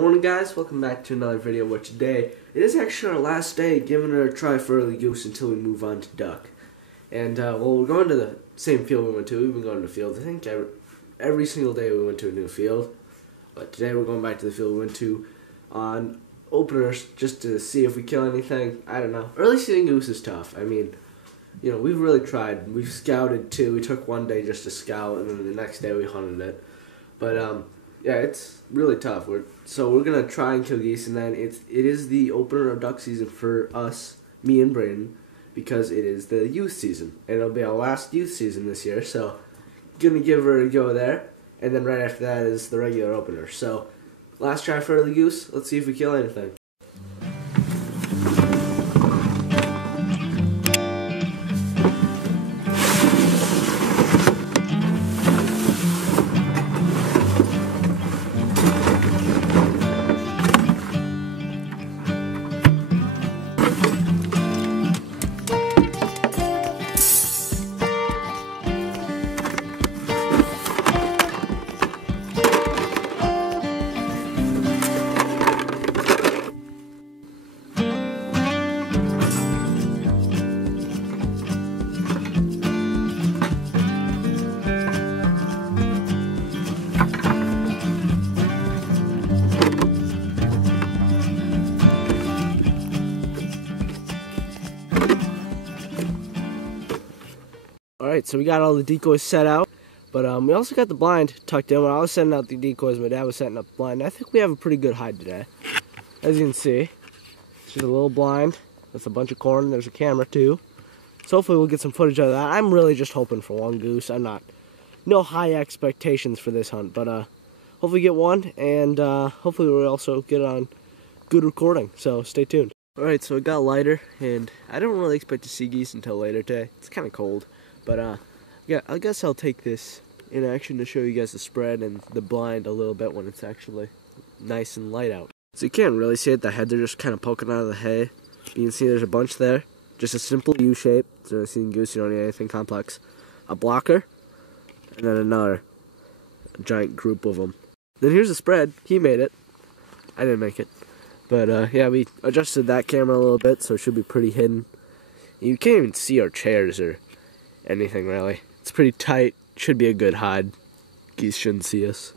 Morning guys, welcome back to another video where today it is actually our last day giving it a try for early goose until we move on to duck. And well, we're going to the same field we went to. We've been going to fields, I think every single day we went to a new field. But today we're going back to the field we went to on openers just to see if we kill anything. I don't know. Early season goose is tough. I mean, you know, we've really tried. We've scouted too. We took one day just to scout and then the next day we hunted it. But yeah, it's really tough. We're gonna try and kill geese, and then it is the opener of duck season for us, me and Brayden, because it is the youth season, and it'll be our last youth season this year. So, gonna give her a go there, and then right after that is the regular opener. So, last try for early goose. Let's see if we kill anything. Alright, so we got all the decoys set out, but we also got the blind tucked in. When I was setting out the decoys, my dad was setting up the blind. I think we have a pretty good hide today. As you can see, it's just a little blind with a bunch of corn. There's a camera too. So hopefully we'll get some footage of that. I'm really just hoping for one goose. No high expectations for this hunt, but hopefully get one, and hopefully we'll also get on good recording. So stay tuned. Alright, so it got lighter, and I don't really expect to see geese until later today. It's kind of cold. But, yeah, I guess I'll take this in action to show you guys the spread and the blind a little bit when it's actually nice and light out. So you can't really see it. The heads are just kind of poking out of the hay. You can see there's a bunch there. Just a simple U shape. So seeing goose, you don't need anything complex. A blocker, and then another giant group of them. Then here's the spread. He made it. I didn't make it. But, yeah, we adjusted that camera a little bit, so it should be pretty hidden. You can't even see our chairs or anything really. It's pretty tight. Should be a good hide. Geese shouldn't see us.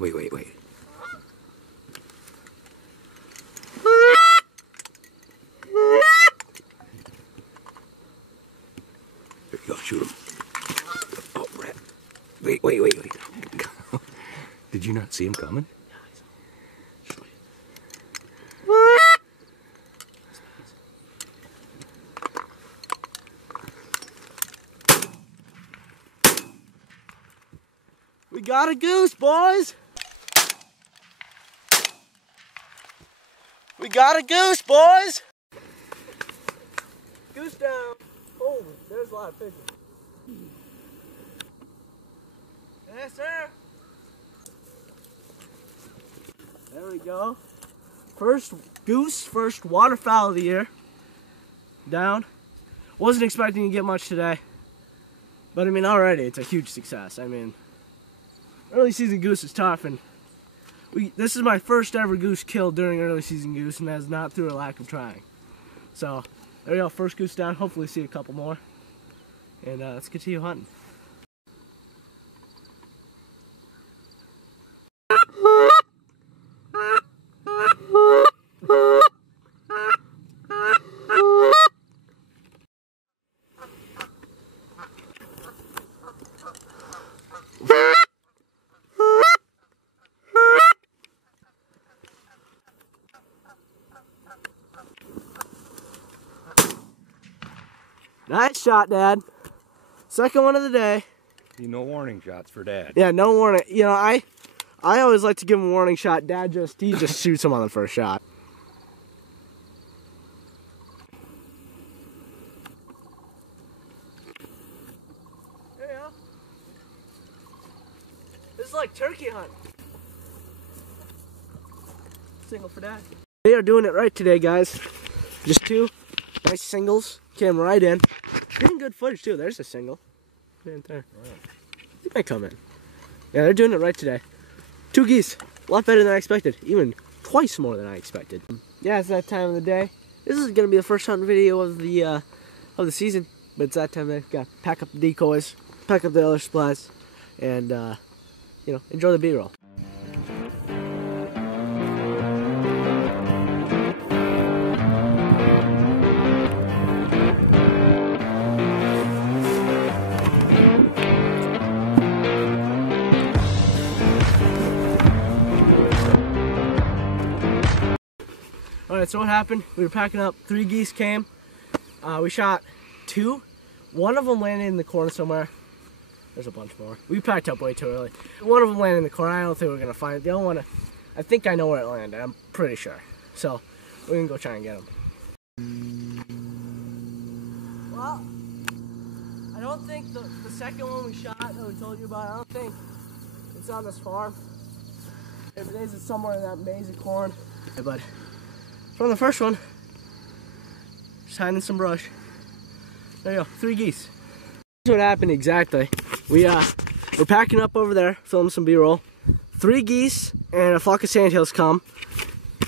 Wait. There you go, shoot him. Oh, rat. Wait. Did you not see him coming? We got a goose, boys! We got a goose, boys! Goose down. Oh, there's a lot of fish. Yes, sir. There we go. First goose, first waterfowl of the year. Down. Wasn't expecting to get much today. But I mean, already it's a huge success. I mean, early season goose is tough, and this is my first ever goose killed during early season goose, and that's not through a lack of trying. So, there we go, first goose down. Hopefully see a couple more. And let's continue hunting. Nice shot, Dad. Second one of the day. No warning shots for Dad. Yeah, no warning. You know, I always like to give him a warning shot. Dad he just shoots him on the first shot. There you go. This is like turkey hunt. Single for Dad. They are doing it right today, guys. Just two nice singles. Came right in. Getting good footage too. There's a single. Right there. They might come in. Yeah, they're doing it right today. 2 geese. A lot better than I expected. Even twice more than I expected. Yeah, it's that time of the day. This is gonna be the first hunting video of the season. But it's that time of the day. Gotta pack up the decoys, pack up the other supplies, and you know, enjoy the B-roll. Alright, so what happened? We were packing up, 3 geese came. We shot 2. One of them landed in the corner somewhere. There's a bunch more. We packed up way too early. One of them landed in the corner. I don't think we're going to find it. The other one, I think I know where it landed. I'm pretty sure. So, we're going to go try and get him. Well, I don't think the second one we shot that we told you about, I don't think it's on this farm. If it is, it's somewhere in that maze of corn. But from the first one, just hiding some brush. There you go, 3 geese. Here's what happened exactly. We're packing up over there, filming some B-roll. 3 geese and a flock of sandhills come.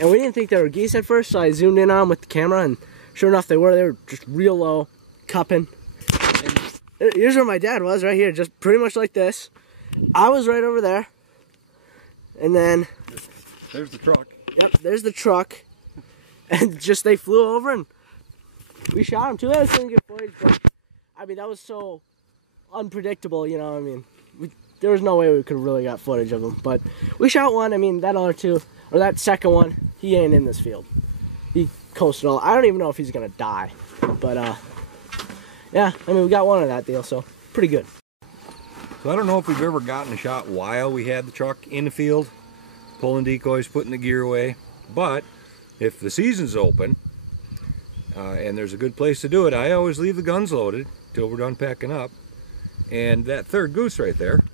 And we didn't think they were geese at first, so I zoomed in on them with the camera, and sure enough they were. They were just real low, cupping. And here's where my dad was, right here, just pretty much like this. I was right over there. And then... There's the truck. Yep, there's the truck. And just they flew over and we shot them too. That was some good footage, but I mean that was so unpredictable, you know. I mean, there was no way we could have really got footage of them. But we shot one. I mean that other two, or that second one, he ain't in this field. He coasted all. I don't even know if he's gonna die. But yeah, I mean we got one of that deal, so pretty good. So I don't know if we've ever gotten a shot while we had the truck in the field, pulling decoys, putting the gear away, but if the season's open and there's a good place to do it, I always leave the guns loaded till we're done packing up. And that third goose right there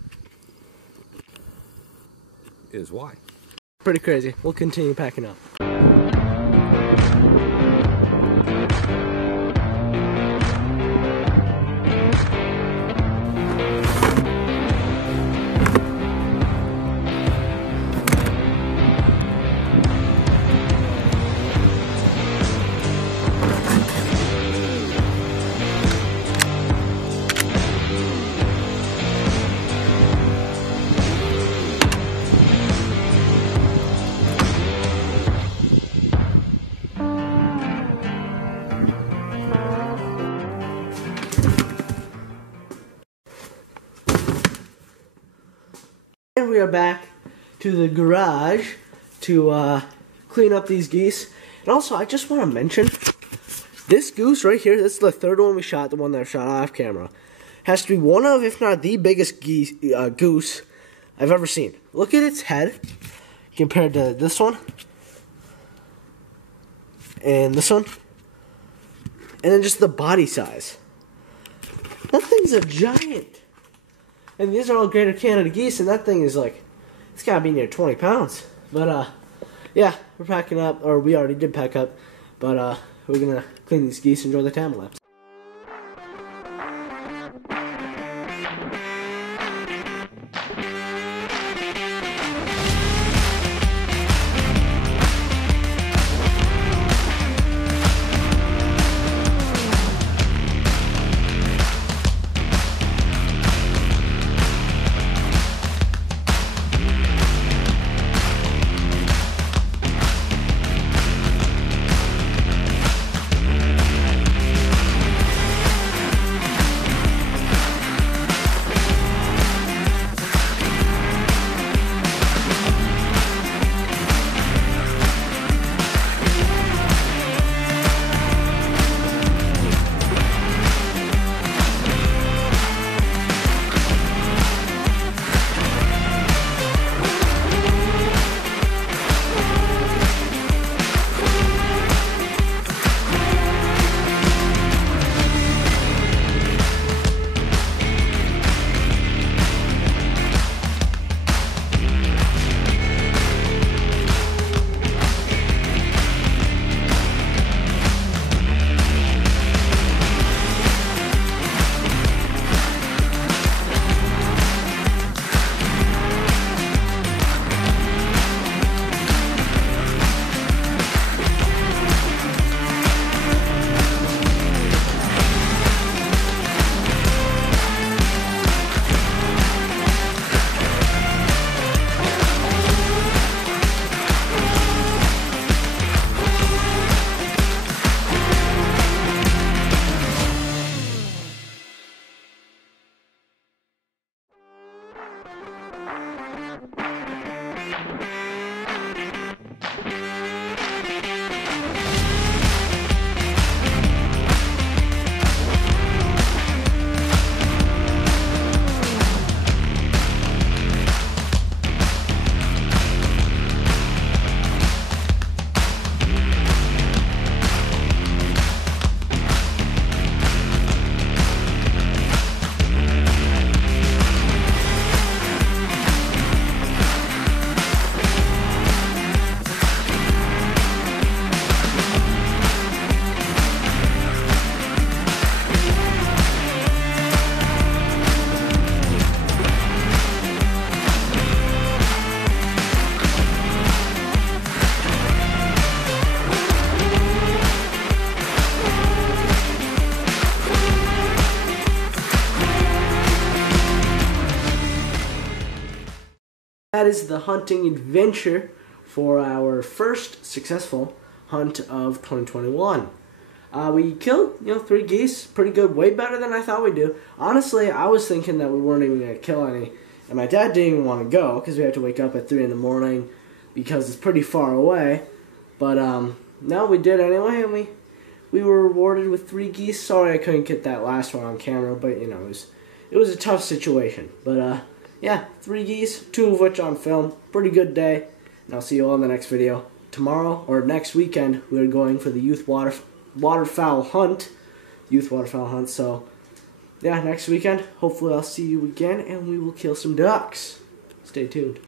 is why. Pretty crazy. We'll continue packing up. And we are back to the garage to clean up these geese. And also, I just want to mention, this goose right here, this is the third one we shot, the one that I shot off camera, has to be one of, if not the biggest goose I've ever seen. Look at its head compared to this one. And this one. And then just the body size. That thing's a giant. And these are all Greater Canada geese, and that thing is like, it's gotta be near 20 pounds. But, yeah, we're packing up, or we already did pack up, but, we're gonna clean these geese and enjoy the time lapse. That is the hunting adventure for our first successful hunt of 2021. We killed, 3 geese. Pretty good. Way better than I thought we'd do. Honestly, I was thinking that we weren't even going to kill any. And my dad didn't even want to go because we had to wake up at 3 in the morning because it's pretty far away. But, no, we did anyway, and we were rewarded with 3 geese. Sorry I couldn't get that last one on camera, but, it was a tough situation. But, yeah, 3 geese, 2 of which on film. Pretty good day. And I'll see you all in the next video. Tomorrow, or next weekend, we're going for the waterfowl hunt. Youth waterfowl hunt. So, yeah, next weekend, hopefully I'll see you again, and we will kill some ducks. Stay tuned.